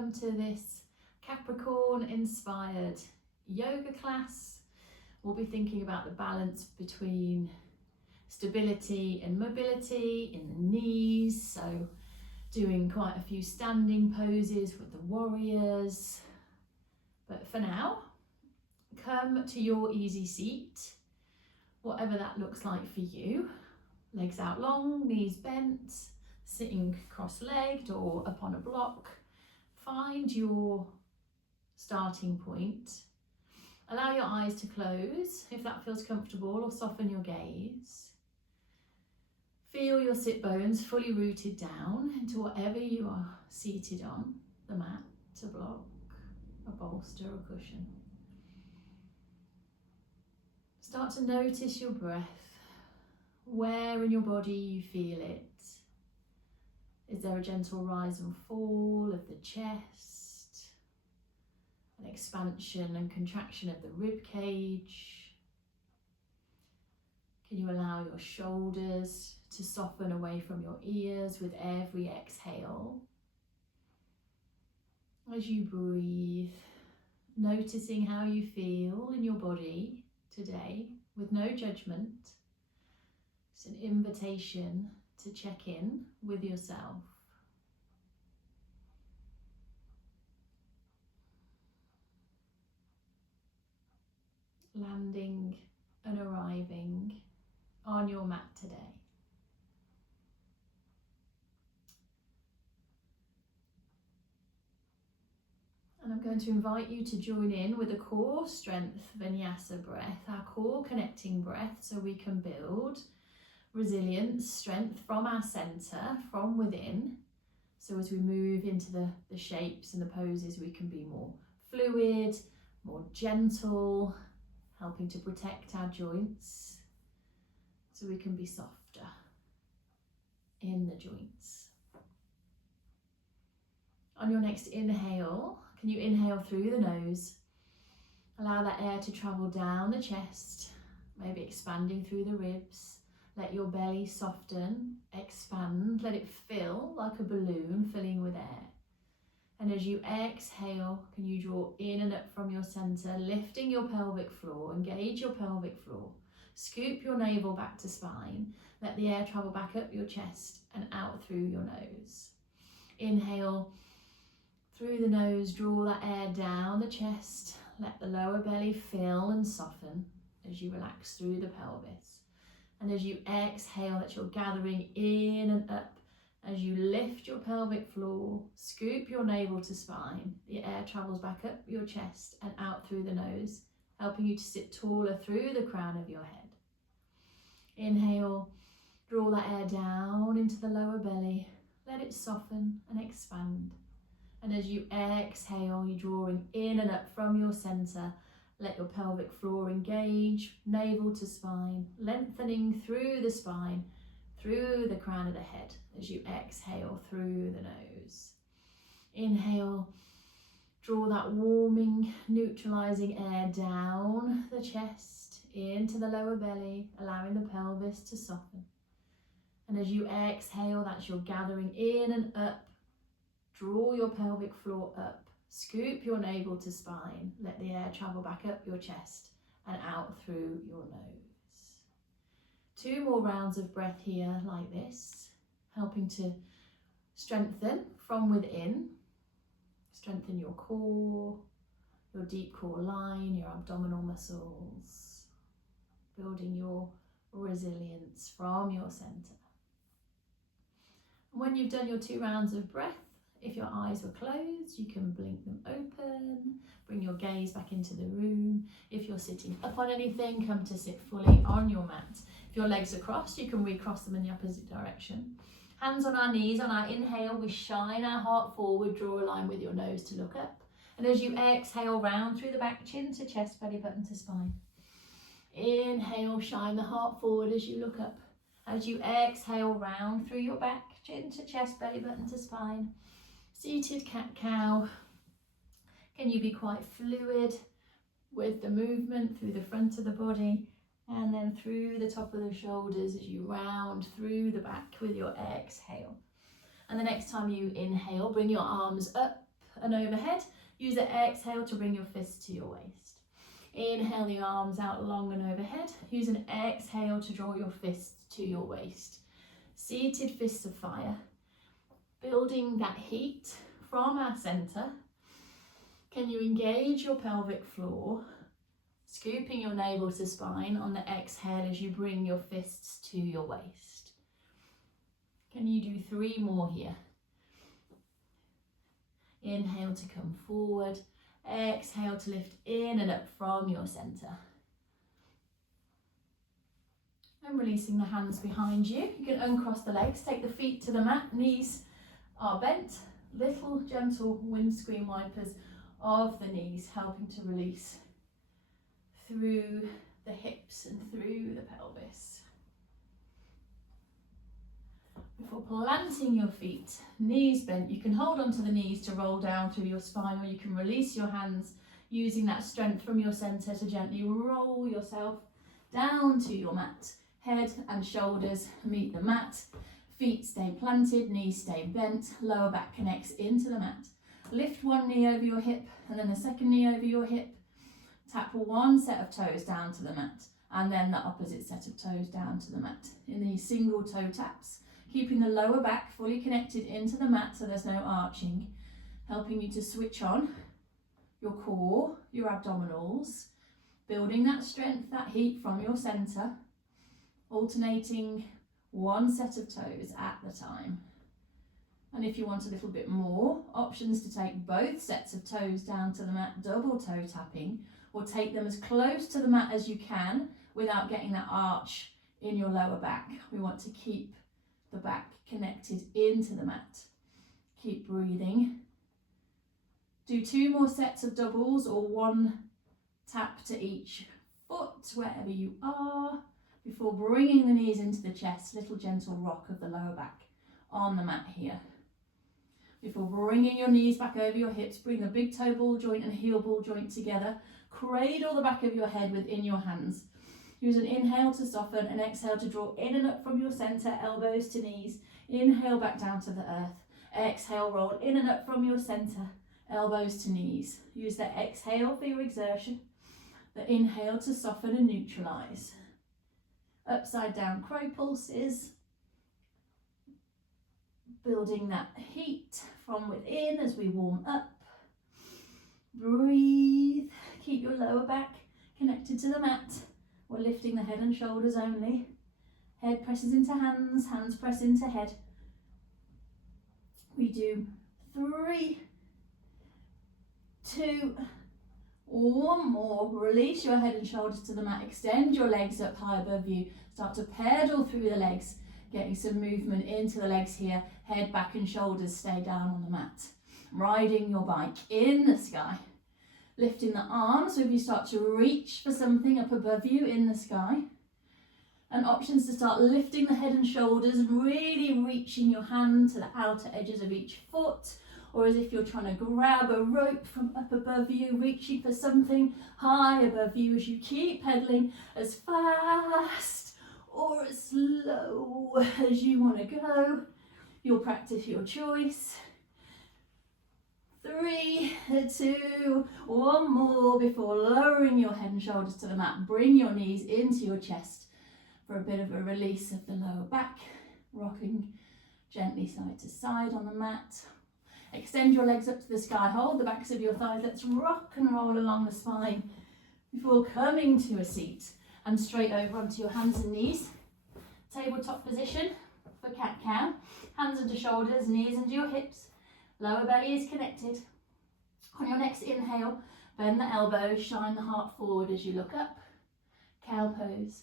welcome to this Capricorn inspired yoga class. We'll be thinking about the balance between stability and mobility in the knees, so doing quite a few standing poses with the warriors. But for now, come to your easy seat, whatever that looks like for you. Legs out long, knees bent, sitting cross-legged or up on a block. Find your starting point. Allow your eyes to close if that feels comfortable, or soften your gaze. Feel your sit bones fully rooted down into whatever you are seated on, the mat, a block, a bolster, a cushion. Start to notice your breath, where in your body you feel it. Is there a gentle rise and fall of the chest, an expansion and contraction of the rib cage? Can you allow your shoulders to soften away from your ears with every exhale? As you breathe, noticing how you feel in your body today with no judgment. It's an invitation to check in with yourself. Landing and arriving on your mat today. And I'm going to invite you to join in with a core strength vinyasa breath, our core connecting breath, so we can build resilience, strength from our center, from within. So as we move into the shapes and the poses, we can be more fluid, more gentle, helping to protect our joints, so we can be softer in the joints. On your next inhale, can you inhale through the nose? Allow that air to travel down the chest, maybe expanding through the ribs. Let your belly soften, expand, let it fill like a balloon filling with air. And as you exhale, can you draw in and up from your center, lifting your pelvic floor, engage your pelvic floor. Scoop your navel back to spine. Let the air travel back up your chest and out through your nose. Inhale through the nose, draw that air down the chest. Let the lower belly fill and soften as you relax through the pelvis. And as you exhale, that you're gathering in and up. As you lift your pelvic floor, scoop your navel to spine. The air travels back up your chest and out through the nose, helping you to sit taller through the crown of your head. Inhale, draw that air down into the lower belly. Let it soften and expand. And as you exhale, you're drawing in and up from your center. Let your pelvic floor engage, navel to spine, lengthening through the spine, through the crown of the head as you exhale through the nose. Inhale, draw that warming, neutralizing air down the chest, into the lower belly, allowing the pelvis to soften. And as you exhale, that's your gathering in and up. Draw your pelvic floor up. Scoop your navel to spine. Let the air travel back up your chest and out through your nose. 2 more rounds of breath here like this, helping to strengthen from within. Strengthen your core, your deep core line, your abdominal muscles, building your resilience from your center. And when you've done your 2 rounds of breath, if your eyes were closed, you can blink them open, bring your gaze back into the room. If you're sitting up on anything, come to sit fully on your mat. If your legs are crossed, you can recross them in the opposite direction. Hands on our knees. On our inhale, we shine our heart forward, draw a line with your nose to look up. And as you exhale, round through the back, chin to chest, belly button to spine. Inhale, shine the heart forward as you look up. As you exhale, round through your back, chin to chest, belly button to spine. Seated cat-cow. Can you be quite fluid with the movement through the front of the body and then through the top of the shoulders as you round through the back with your exhale. And the next time you inhale, bring your arms up and overhead. Use the exhale to bring your fists to your waist. Inhale the arms out long and overhead. Use an exhale to draw your fists to your waist. Seated fists of fire. Building that heat from our center. Can you engage your pelvic floor? Scooping your navel to spine on the exhale as you bring your fists to your waist. Can you do 3 more here? Inhale to come forward. Exhale to lift in and up from your center. And releasing the hands behind you. You can uncross the legs, take the feet to the mat, knees are bent. Little gentle windscreen wipers of the knees, helping to release through the hips and through the pelvis. Before planting your feet, knees bent, you can hold onto the knees to roll down through your spine, or you can release your hands using that strength from your center to gently roll yourself down to your mat. Head and shoulders meet the mat, feet stay planted, knees stay bent, lower back connects into the mat. Lift one knee over your hip and then the second knee over your hip. Tap one set of toes down to the mat and then the opposite set of toes down to the mat in these single toe taps, keeping the lower back fully connected into the mat so there's no arching, helping you to switch on your core, your abdominals, building that strength, that heat from your center, alternating one set of toes at the time. And if you want a little bit more, options to take both sets of toes down to the mat, double toe tapping, or take them as close to the mat as you can without getting that arch in your lower back. We want to keep the back connected into the mat. Keep breathing. Do 2 more sets of doubles or 1 tap to each foot, wherever you are, before bringing the knees into the chest, little gentle rock of the lower back on the mat here. Before bringing your knees back over your hips, bring the big toe ball joint and heel ball joint together. Cradle the back of your head within your hands. Use an inhale to soften and exhale to draw in and up from your center, elbows to knees. Inhale back down to the earth. Exhale, roll in and up from your center, elbows to knees. Use the exhale for your exertion, the inhale to soften and neutralize. Upside down crow pulses. Building that heat from within as we warm up. Breathe. Keep your lower back connected to the mat. We're lifting the head and shoulders only. Head presses into hands, hands press into head. We do 3, 2, 1 more. Release your head and shoulders to the mat. Extend your legs up high above you. Start to pedal through the legs, getting some movement into the legs here. Head, back and shoulders stay down on the mat. Riding your bike in the sky. Lifting the arms, so if you start to reach for something up above you in the sky. And options to start lifting the head and shoulders and really reaching your hand to the outer edges of each foot, or as if you're trying to grab a rope from up above you, reaching for something high above you as you keep pedaling as fast or as slow as you want to go. You'll practice your choice. 3, 2, 1 more before lowering your head and shoulders to the mat. Bring your knees into your chest for a bit of a release of the lower back, rocking gently side to side on the mat. Extend your legs up to the sky, hold the backs of your thighs. Let's rock and roll along the spine before coming to a seat and straight over onto your hands and knees. Tabletop position for cat-cow. Hands under shoulders, knees under your hips. Lower belly is connected. On your next inhale, bend the elbows, shine the heart forward as you look up. Cow pose.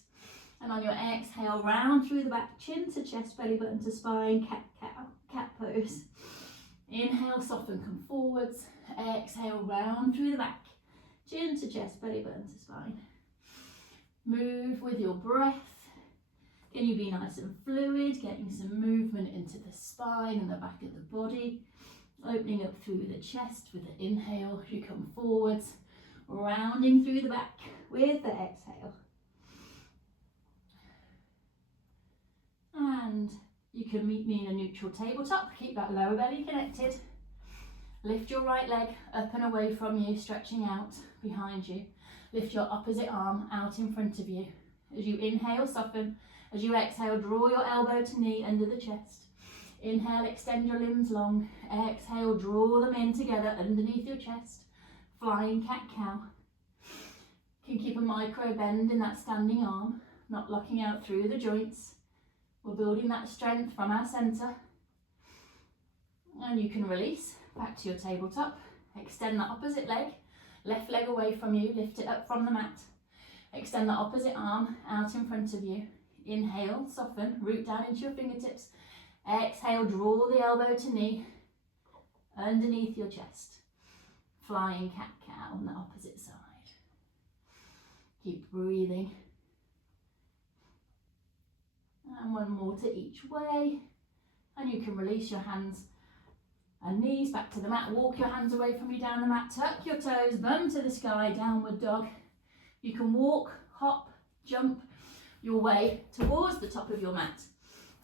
And on your exhale, round through the back, chin to chest, belly button to spine, cat-cow, cat pose. Inhale, soften, come forwards. Exhale, round through the back, chin to chest, belly button to spine. Move with your breath. Can you be nice and fluid, getting some movement into the spine and the back of the body. Opening up through the chest with the inhale as you come forwards, rounding through the back with the exhale. And you can meet me in a neutral tabletop. Keep that lower belly connected. Lift your right leg up and away from you, stretching out behind you. Lift your opposite arm out in front of you. As you inhale, soften. As you exhale, draw your elbow to knee under the chest. Inhale, extend your limbs long. Exhale, draw them in together underneath your chest. Flying cat-cow. You can keep a micro bend in that standing arm, not locking out through the joints. We're building that strength from our centre. And you can release back to your tabletop. Extend the opposite leg. Left leg away from you, lift it up from the mat. Extend the opposite arm out in front of you. Inhale, soften, root down into your fingertips. Exhale, draw the elbow to knee, underneath your chest. Flying cat-cow on the opposite side. Keep breathing. And one more to each way. And you can release your hands and knees back to the mat. Walk your hands away from you down the mat. Tuck your toes, bum to the sky, downward dog. You can walk, hop, jump your way towards the top of your mat.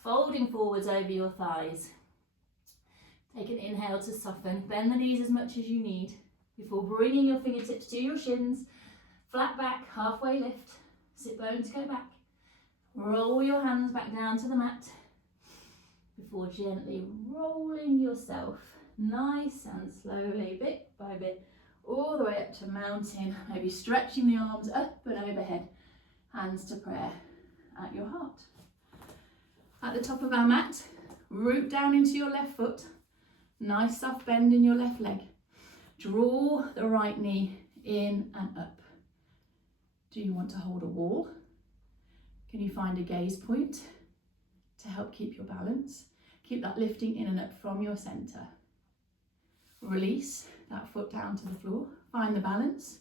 Folding forwards over your thighs. Take an inhale to soften. Bend the knees as much as you need before bringing your fingertips to your shins. Flat back, halfway lift. Sit bones go back. Roll your hands back down to the mat before gently rolling yourself nice and slowly, bit by bit, all the way up to mountain. Maybe stretching the arms up and overhead. Hands to prayer at your heart. At the top of our mat, root down into your left foot. Nice soft bend in your left leg. Draw the right knee in and up. Do you want to hold a wall? Can you find a gaze point to help keep your balance? Keep that lifting in and up from your centre. Release that foot down to the floor. Find the balance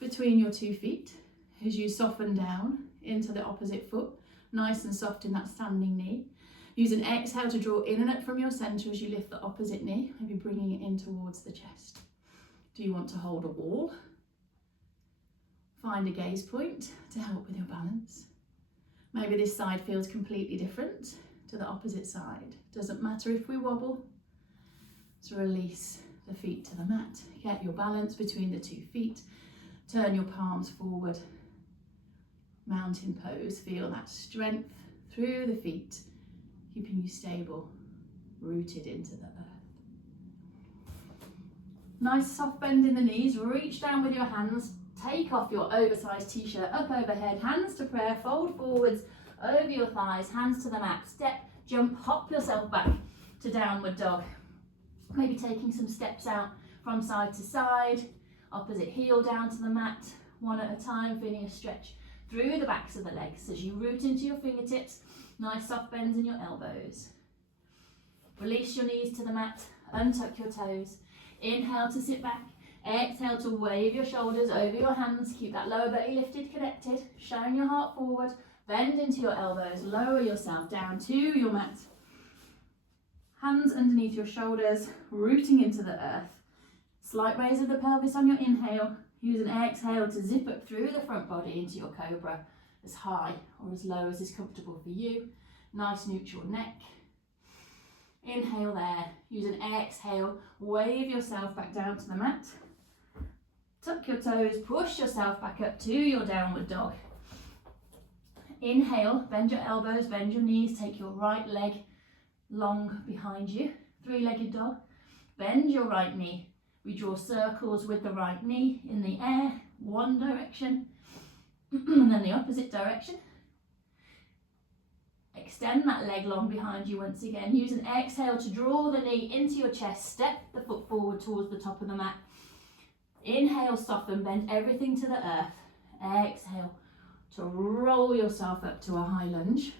between your 2 feet as you soften down into the opposite foot. Nice and soft in that standing knee. Use an exhale to draw in and up from your centre as you lift the opposite knee, maybe bringing it in towards the chest. Do you want to hold a wall? Find a gaze point to help with your balance. Maybe this side feels completely different to the opposite side. Doesn't matter if we wobble. So release the feet to the mat. Get your balance between the 2 feet. Turn your palms forward. Mountain pose. Feel that strength through the feet, keeping you stable, rooted into the earth. Nice soft bend in the knees. Reach down with your hands. Take off your oversized t-shirt up overhead. Hands to prayer. Fold forwards over your thighs. Hands to the mat. Step, jump, hop yourself back to downward dog. Maybe taking some steps out from side to side. Opposite heel down to the mat. One at a time. Feeling a stretch through the backs of the legs as you root into your fingertips. Nice soft bends in your elbows. Release your knees to the mat. Untuck your toes. Inhale to sit back. Exhale to wave your shoulders over your hands. Keep that lower belly lifted, connected. Showing your heart forward. Bend into your elbows. Lower yourself down to your mat. Hands underneath your shoulders. Rooting into the earth. Slight raise of the pelvis on your inhale. Use an exhale to zip up through the front body into your cobra. As high or as low as is comfortable for you. Nice neutral neck. Inhale there. Use an exhale. Wave yourself back down to the mat. Tuck your toes. Push yourself back up to your downward dog. Inhale. Bend your elbows. Bend your knees. Take your right leg long behind you. Three-legged dog. Bend your right knee. We draw circles with the right knee in the air. One direction. And then the opposite direction. Extend that leg long behind you once again. Use an exhale to draw the knee into your chest. Step the foot forward towards the top of the mat. Inhale, soften, bend everything to the earth. Exhale to roll yourself up to a high lunge.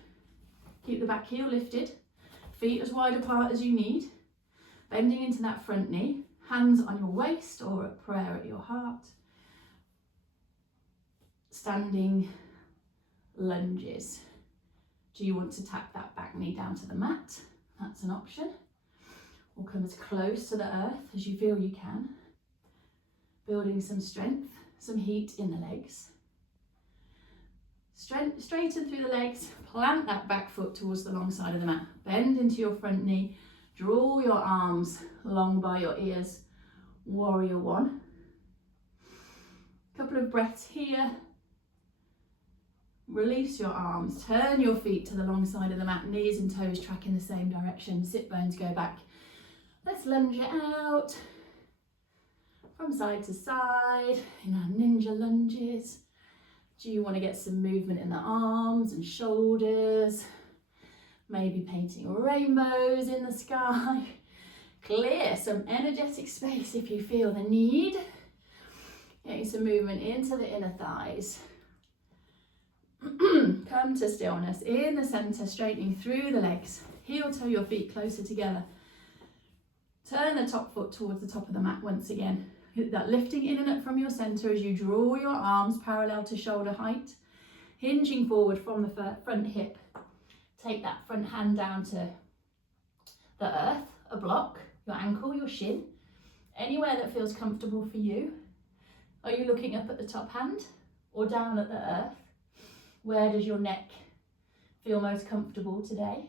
Keep the back heel lifted. Feet as wide apart as you need. Bending into that front knee. Hands on your waist or a prayer at your heart. Standing lunges. Do you want to tap that back knee down to the mat? That's an option. Or come as close to the earth as you feel you can. Building some strength, some heat in the legs. Straighten through the legs. Plant that back foot towards the long side of the mat. Bend into your front knee. Draw your arms long by your ears, warrior one. Couple of breaths here. Release your arms, turn your feet to the long side of the mat, knees and toes track in the same direction, sit bones go back. Let's lunge it out from side to side in our ninja lunges. Do you want to get some movement in the arms and shoulders? Maybe painting rainbows in the sky. Clear some energetic space if you feel the need. Getting some movement into the inner thighs. Come to stillness in the center, straightening through the legs. Heel toe your feet closer together. Turn the top foot towards the top of the mat once again. That lifting in and up from your center as you draw your arms parallel to shoulder height. Hinging forward from the front hip. Take that front hand down to the earth, a block, your ankle, your shin. Anywhere that feels comfortable for you. Are you looking up at the top hand or down at the earth? Where does your neck feel most comfortable today?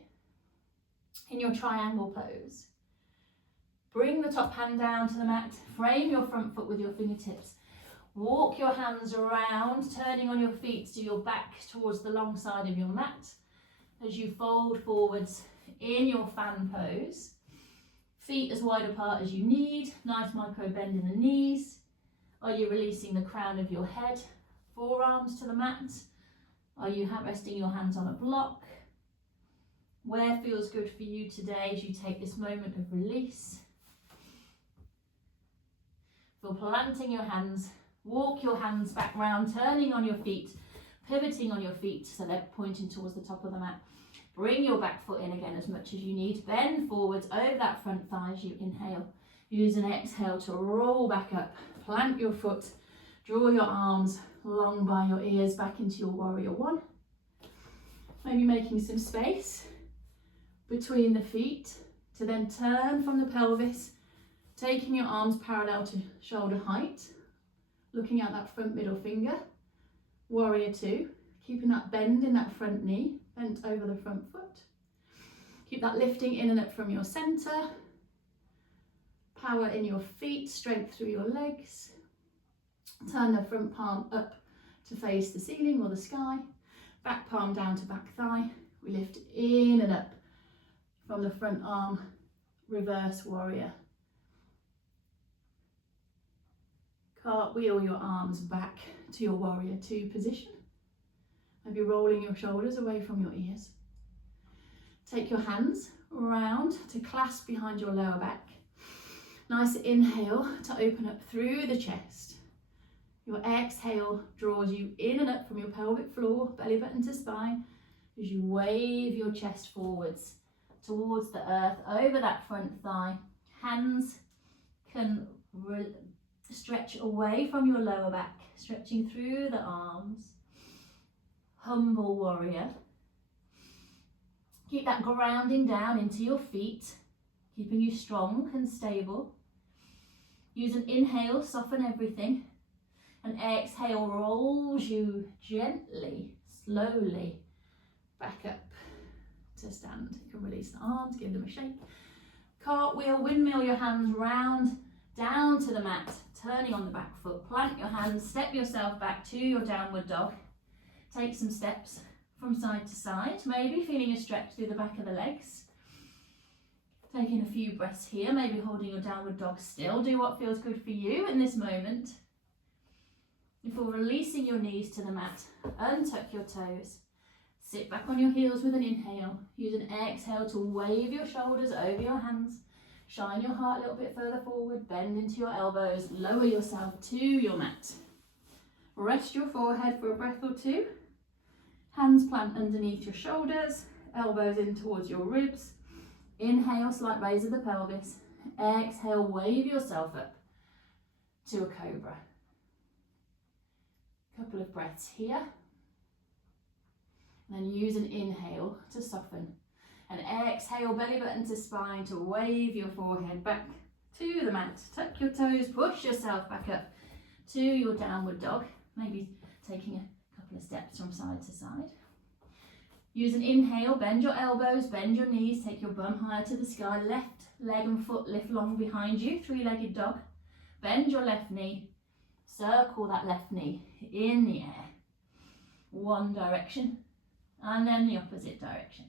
In your triangle pose, bring the top hand down to the mat, frame your front foot with your fingertips, walk your hands around, turning on your feet to your back towards the long side of your mat as you fold forwards in your fan pose. Feet as wide apart as you need, nice micro bend in the knees. Are you releasing the crown of your head, forearms to the mat? Are you resting your hands on a block? Where feels good for you today as you take this moment of release? Feel planting your hands, walk your hands back round, turning on your feet, pivoting on your feet so they're pointing towards the top of the mat. Bring your back foot in again as much as you need. Bend forwards over that front thigh as you inhale. Use an exhale to roll back up. Plant your foot, draw your arms long by your ears back into your warrior one. Maybe making some space between the feet to then turn from the pelvis, taking your arms parallel to shoulder height, looking at that front middle finger. Warrior two, keeping that bend in that front knee, bent over the front foot. Keep that lifting in and up from your center. Power in your feet, strength through your legs. Turn the front palm up to face the ceiling or the sky. Back palm down to back thigh. We lift in and up from the front arm. Reverse warrior. Cartwheel your arms back to your warrior two position. Maybe rolling your shoulders away from your ears. Take your hands round to clasp behind your lower back. Nice inhale to open up through the chest. Your exhale draws you in and up from your pelvic floor, belly button to spine, as you wave your chest forwards towards the earth, over that front thigh. Hands can stretch away from your lower back, stretching through the arms. Humble warrior. Keep that grounding down into your feet, keeping you strong and stable. Use an inhale, soften everything. An exhale rolls you gently, slowly back up to stand. You can release the arms, give them a shake. Cartwheel, windmill your hands round, down to the mat, turning on the back foot. Plant your hands, step yourself back to your downward dog. Take some steps from side to side, maybe feeling a stretch through the back of the legs. Taking a few breaths here, maybe holding your downward dog still. Do what feels good for you in this moment. Before releasing your knees to the mat, untuck your toes. Sit back on your heels with an inhale. Use an exhale to wave your shoulders over your hands. Shine your heart a little bit further forward. Bend into your elbows. Lower yourself to your mat. Rest your forehead for a breath or two. Hands plant underneath your shoulders. Elbows in towards your ribs. Inhale, slight raise of the pelvis. Exhale, wave yourself up to a cobra. Couple of breaths here. And then use an inhale to soften. And exhale, belly button to spine to wave your forehead back to the mat. Tuck your toes, push yourself back up to your downward dog. Maybe taking a couple of steps from side to side. Use an inhale, bend your elbows, bend your knees, take your bum higher to the sky, left leg and foot lift long behind you, three-legged dog. Bend your left knee, circle that left knee in the air. One direction, and then the opposite direction.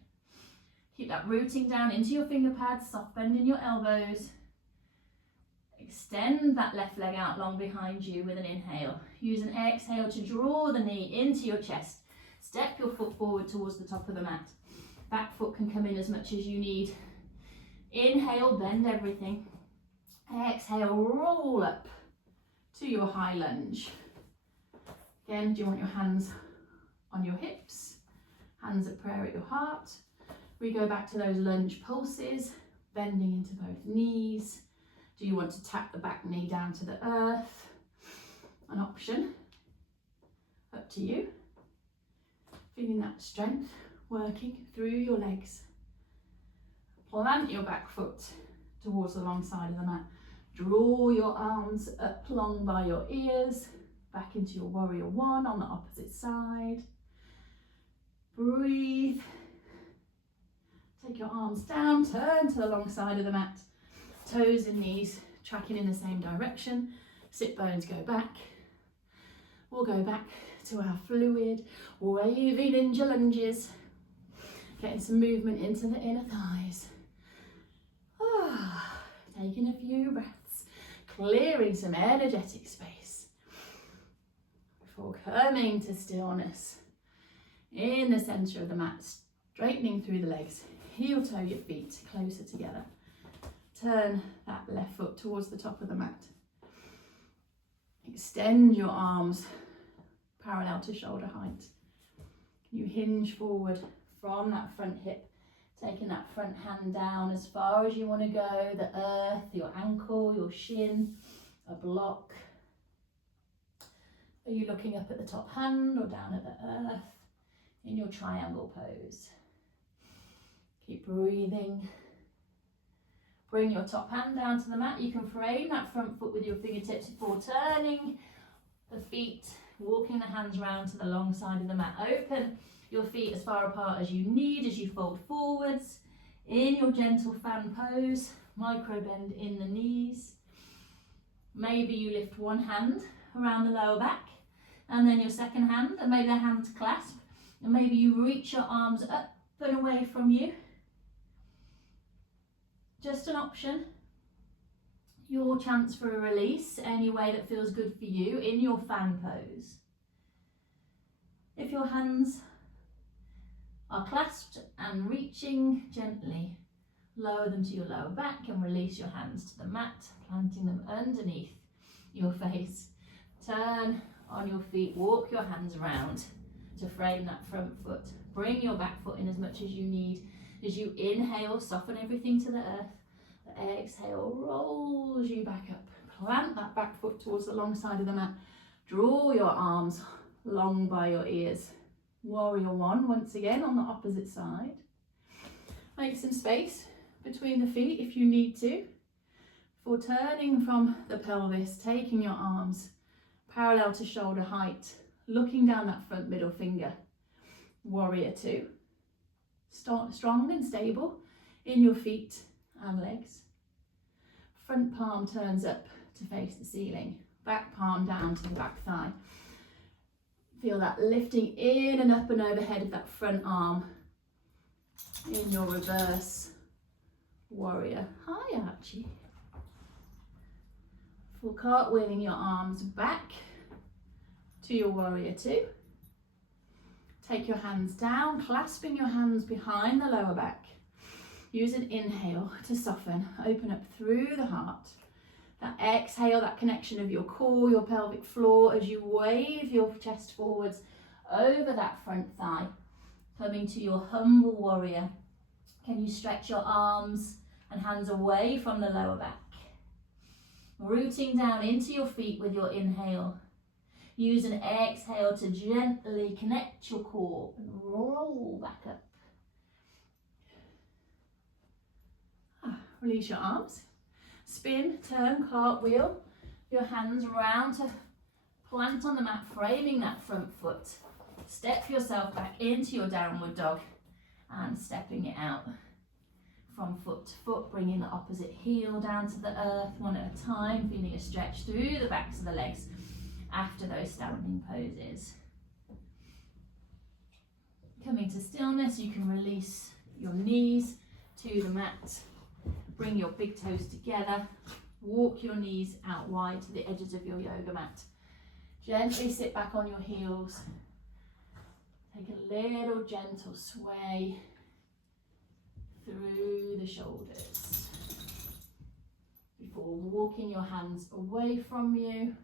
Keep that rooting down into your finger pads, soft bend in your elbows. Extend that left leg out long behind you with an inhale. Use an exhale to draw the knee into your chest. Step your foot forward towards the top of the mat. Back foot can come in as much as you need. Inhale, bend everything. Exhale, roll up to your high lunge. Again, do you want your hands on your hips? Hands at prayer at your heart. We go back to those lunge pulses, bending into both knees. Do you want to tap the back knee down to the earth? An option, up to you. Feeling that strength working through your legs. Plant your back foot towards the long side of the mat. Draw your arms up long by your ears, back into your warrior one on the opposite side. Breathe. Take your arms down, turn to the long side of the mat. Toes and knees tracking in the same direction. Sit bones go back. We'll go back to our fluid, wavy ninja lunges. Getting some movement into the inner thighs. Taking a few breaths, clearing some energetic space before coming to stillness in the center of the mat, straightening through the legs, heel toe your feet closer together. Turn that left foot towards the top of the mat. Extend your arms parallel to shoulder height. You hinge forward from that front hip, taking that front hand down as far as you want to go, the earth, your ankle, your shin, a block. Are you looking up at the top hand or down at the earth in your triangle pose? Keep breathing. Bring your top hand down to the mat. You can frame that front foot with your fingertips before turning the feet, walking the hands round to the long side of the mat. Open your feet as far apart as you need as you fold forwards in your gentle fan pose. Micro bend in the knees. Maybe you lift one hand around the lower back and then your second hand, and maybe the hands clasp, and maybe you reach your arms up and away from you. Just an option. Your chance for a release any way that feels good for you in your fan pose. If your hands are clasped and reaching gently, lower them to your lower back and release your hands to the mat, planting them underneath your face. Turn on your feet, walk your hands around to frame that front foot. Bring your back foot in as much as you need. As you inhale, soften everything to the earth. The exhale rolls you back up. Plant that back foot towards the long side of the mat. Draw your arms long by your ears. Warrior one once again on the opposite side. Make some space between the feet if you need to. Before turning from the pelvis, taking your arms parallel to shoulder height, looking down that front middle finger. Warrior two. Strong and stable in your feet and legs. Front palm turns up to face the ceiling. Back palm down to the back thigh. Feel that lifting in and up and overhead of that front arm in your reverse warrior. Hi Archie. Full cartwheeling your arms back to your warrior two. Take your hands down, clasping your hands behind the lower back. Use an inhale to soften, open up through the heart. That exhale, that connection of your core, your pelvic floor as you wave your chest forwards over that front thigh. Coming to your humble warrior. Can you stretch your arms and hands away from the lower back? Rooting down into your feet with your inhale. Use an exhale to gently connect your core and roll back up. Release your arms. Spin, turn, cartwheel. Your hands round to plant on the mat, framing that front foot. Step yourself back into your downward dog. and stepping it out from foot to foot, bringing the opposite heel down to the earth one at a time, feeling a stretch through the backs of the legs after those standing poses. Coming to stillness, you can release your knees to the mat, bring your big toes together, walk your knees out wide to the edges of your yoga mat. Gently sit back on your heels, take a little gentle sway through the shoulders before walking your hands away from you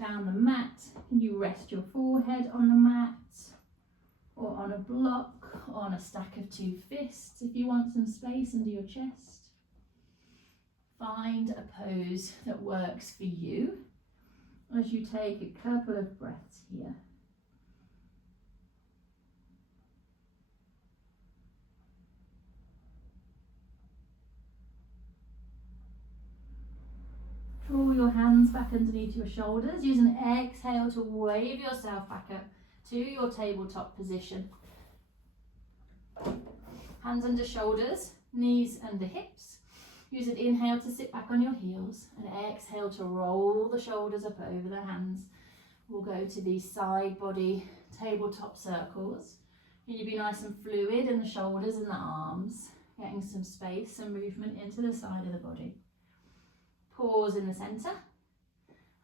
down the mat. Can you rest your forehead on the mat or on a block or on a stack of two fists if you want some space under your chest? Find a pose that works for you as you take a couple of breaths here. Draw your hands back underneath your shoulders. Use an exhale to wave yourself back up to your tabletop position. Hands under shoulders, knees under hips. Use an inhale to sit back on your heels and exhale to roll the shoulders up over the hands. We'll go to these side body tabletop circles. You be nice and fluid in the shoulders and the arms, getting some space, some movement into the side of the body. Pause in the centre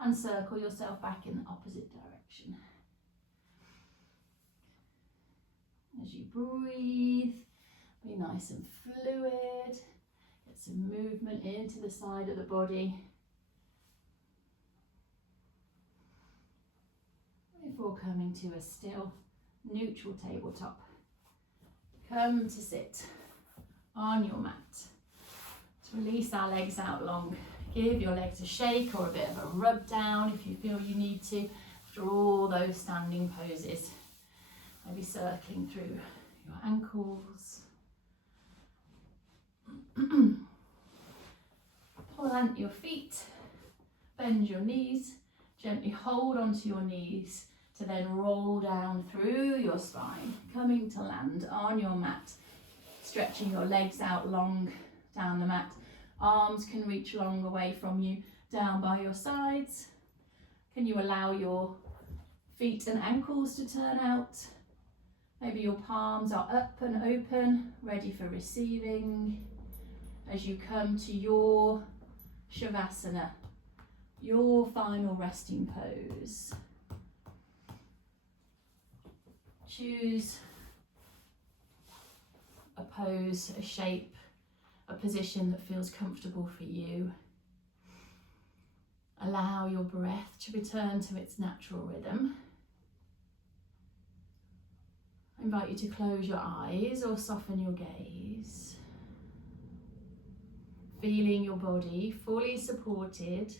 and circle yourself back in the opposite direction. As you breathe, be nice and fluid, get some movement into the side of the body. Before coming to a still, neutral tabletop. Come to sit on your mat. Let's release our legs out long. Give your legs a shake or a bit of a rub down if you feel you need to after all those standing poses. Maybe circling through your ankles. Plant your feet, bend your knees, gently hold onto your knees to then roll down through your spine, coming to land on your mat, stretching your legs out long down the mat. Arms can reach long away from you, down by your sides. Can you allow your feet and ankles to turn out? Maybe your palms are up and open, ready for receiving. As you come to your Shavasana, your final resting pose. Choose a pose, a shape, a position that feels comfortable for you. Allow your breath to return to its natural rhythm. I invite you to close your eyes or soften your gaze. Feeling your body fully supported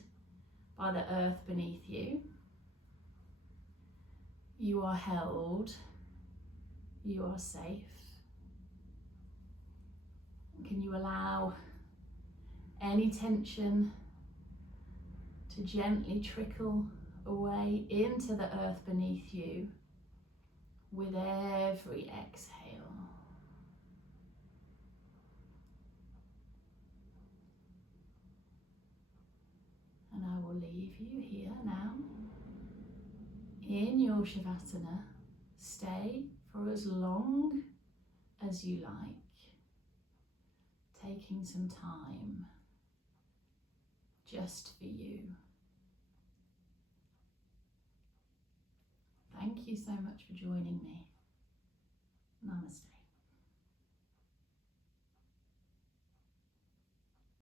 by the earth beneath you. You are held. You are safe. Can you allow any tension to gently trickle away into the earth beneath you with every exhale? And I will leave you here now in your Shavasana. Stay for as long as you like, taking some time just for you. Thank you so much for joining me. Namaste.